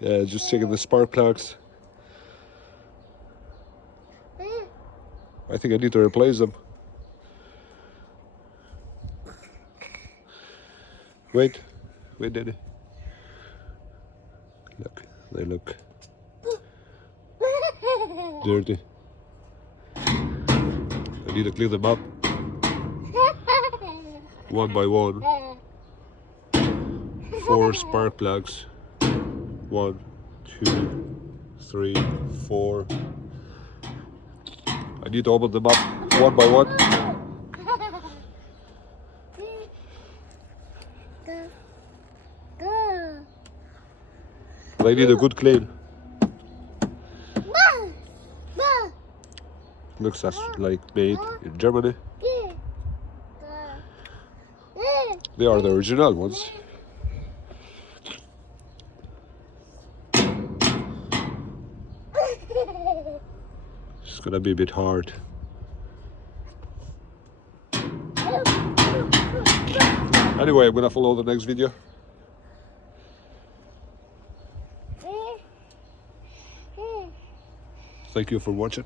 Yeah, just checking the spark plugs. I think I need to replace them. Wait, Daddy. Look, they look dirty. I need to clean them up one by one. 4 spark plugs. 1, 2, 3, 4. I need to open them up one by one. They need a good clean. Looks as like made in Germany. They are the original ones. It's gonna be a bit hard. Anyway, I'm gonna follow the next video. Thank you for watching.